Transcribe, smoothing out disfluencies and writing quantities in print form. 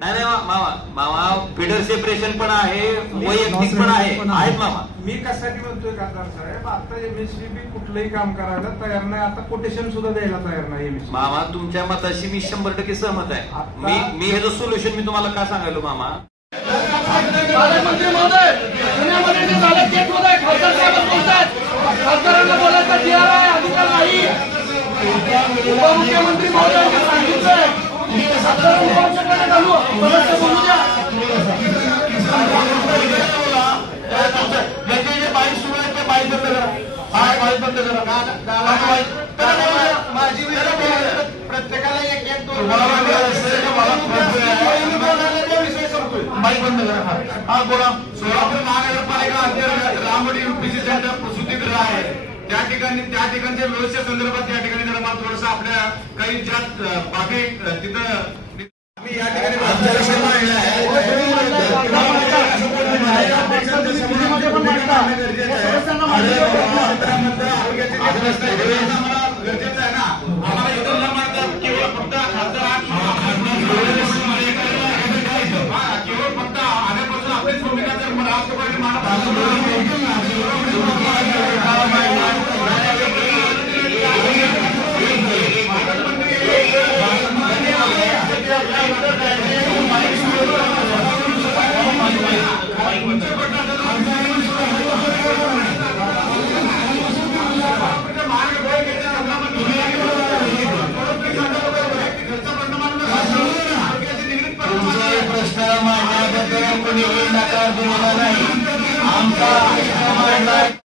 नाही नाही मामा, मामा फिडर सेपरेशन पण आहे, वैयक्तिक पण आहे, आहेत मामा. मी कशासाठी म्हणतोय खासदार साहेब, आता एमएससीबी कुठलंही काम करायला तयार नाही, आता कोटेशन सुद्धा द्यायला तयार नाही एमएससी. मामा तुमच्या मताशी मी 100% सहमत आहे. मी ह्याचं सोल्युशन मी तुम्हाला का सांगायलो मामा. पालकमंत्री महोदय, पुण्यामध्ये जे झालं तेच होत आहे. खासदार साहेब बोलतात खासदारांना बोलायचा अधिकार नाही. उपमुख्यमंत्री महोदयांनी सांगितलंय खासदारांना घालू बोलू द्या. बाईक सुरू आहे ते बाईक बंद करा, बाईक बंद करा. माझी प्रत्येकाला एक एक दोन बाईक बंद करा. हा बोला. सोलापूर महानगरपालिका अंतर्गत रामवाडी युपीसी सेंटर प्रसूतीगृह आहे, त्या ठिकाणच्या व्यवस्थे संदर्भात त्या ठिकाणी जरा मला थोडंसं आपल्या काही ज्या बाकी तिथं आम्ही या ठिकाणी गरजेचं आहे ना. आम्हाला इथं न मानता केवळ फक्त केवळ फक्त आल्यापासून आपलीच भूमिका जर राष्ट्रपती प्रश्न मांडण्याबद्दल कोणी नकार दिलेला नाही. आमचा